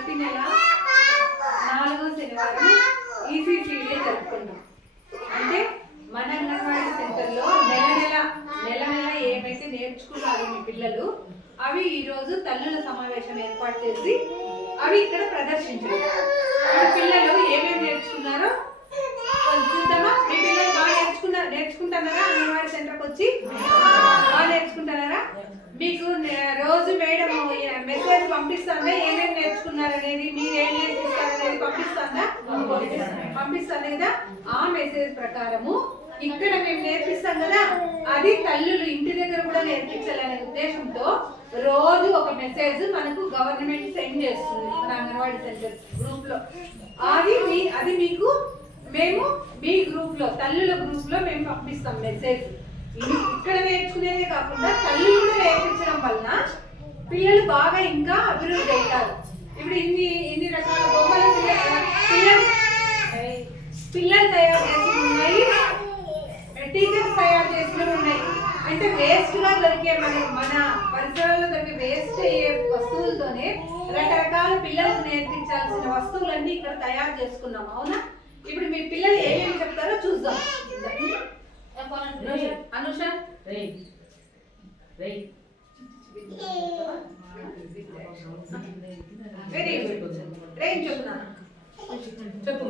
ప్రతి నెల 4వ శనివారం ఈసీసీ డే జరుపుకుంటాం. అంటే మన అంగన్వాడీ సెంటర్లో నెల ఏమైతే నేర్చుకున్నారో మీ పిల్లలు అవి ఈరోజు తల్లుల సమావేశం ఏర్పాటు చేసి అవి ఇక్కడ ప్రదర్శించారు. పిల్లలు ఏమేమి నేర్చుకున్నారో చూద్దామా? మీ పిల్లలు బాగా నేర్చుకుంటున్నారా? అంగన్వాడీ సెంటర్కి వచ్చి బాగా నేర్చుకుంటున్నారా? మీకు రోజు మేడం మెసేజ్ పంపిస్తుందా ఏమేమి నేర్చుకున్నారు అనేది, మీరు ఏం నేర్పిస్తారు అనేది పంపిస్తాను కదా? ఆ మెసేజ్ ప్రకారము ఇక్కడ మేము నేర్పిస్తాం కదా, అది తల్లులు ఇంటి దగ్గర కూడా నేర్పించాలనే ఉద్దేశంతో రోజు ఒక మెసేజ్ మనకు గవర్నమెంట్ సెండ్ చేస్తుంది మన అంగన్వాడీ సెంటర్ గ్రూప్ లో. అది మీకు మేము మీ గ్రూప్ లో తల్లుల గ్రూప్ లో మేము పంపిస్తాం మెసేజ్. ఇక్కడ నేర్చుకునేదే కాకుండా తల్లులు కూడా నేర్పించడం వలన పిల్లలు బాగా ఇంకా అభివృద్ధి అవుతారు. ఇప్పుడు ఇన్ని రకాల బొమ్మలు పిల్లలు తయారు చేసి ఉన్నాయి, టీచర్స్ తయారు చేసినవి ఉన్నాయి. అంటే వేస్ట్ గా దొరికే మన పరిసరాల్లో దొరికే వేస్ట్ అయ్యే వస్తువులతోనే రకరకాల పిల్లలకు నేర్పించాల్సిన వస్తువులన్నీ ఇక్కడ తయారు చేసుకున్నాం. అవునా? ఇప్పుడు మీ పిల్లలు ఏమేమి చెప్తారో చూద్దాం. Anusha very good. రేంజ్ చెప్తున్నా చెప్పు.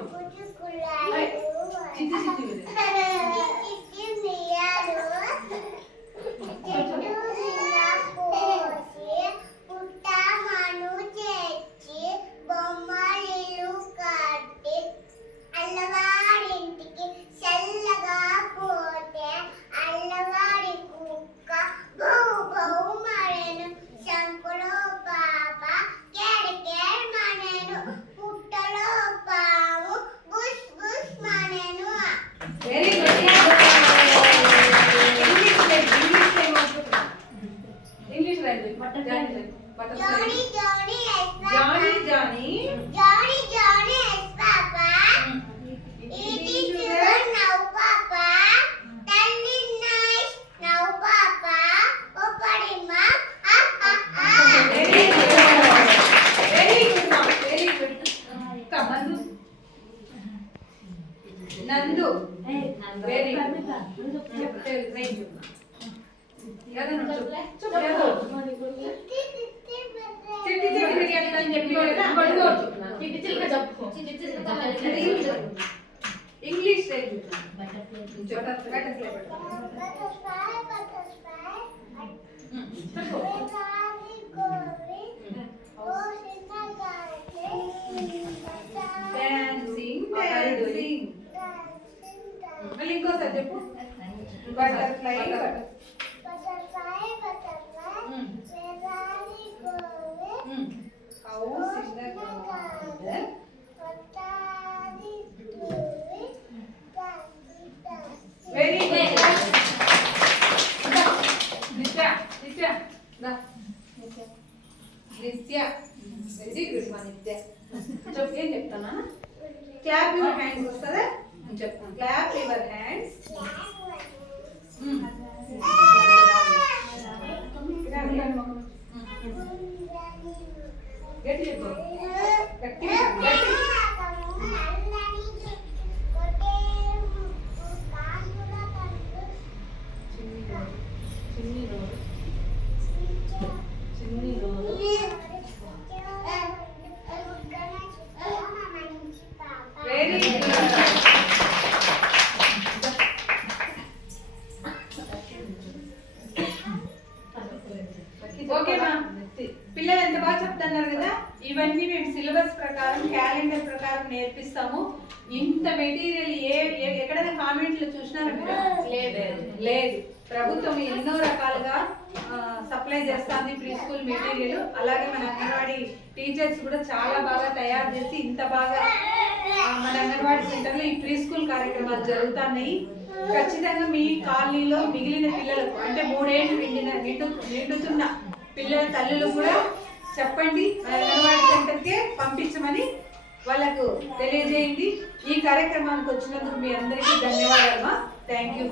నందు వెరీ ఇంగ్లీష్ మళ్ళీ ఇంకోసారి చెప్పు. Butterfly very good. నిత్య వెరీ గుడ్. మా నిత్య చెప్పు. ఏం చెప్తానా? క్లాప్ యువర్ హ్యాండ్స్ వస్తుందా? చెప్తాను. Clap your hands. గట్టి చెప్పు. గట్టి గట్టి. ఓకేనా? పిల్లలు ఎంత బాగా చెప్తున్నారు కదా. ఇవన్నీ మేము సిలబస్ ప్రకారం క్యాలెండర్ ప్రకారం నేర్పిస్తాము. ఇంత మెటీరియల్ ఎక్కడైనా కాన్వెంట్ లో చూసినారా? లేదు. ప్రభుత్వం ఎన్నో రకాలుగా సప్లై చేస్తుంది ప్రీ స్కూల్ మెటీరియల్. అలాగే మన అంగన్వాడీ టీచర్స్ కూడా చాలా బాగా తయారు చేసి ఇంత బాగా మన అంగన్వాడీ సెంటర్లో ఈ ప్రీ స్కూల్ కార్యక్రమాలు జరుగుతున్నాయి. ఖచ్చితంగా మీ కాలనీలో మిగిలిన పిల్లలకు అంటే 3 ఏళ్ళు నిండుతున్న పిల్లల తల్లులు కూడా చెప్పండి, అంగన్వాడీ సెంటర్కే పంపించమని వాళ్ళకు తెలియజేయండి. ఈ కార్యక్రమానికి వచ్చినందుకు మీ అందరికీ ధన్యవాదాలు. Thank you.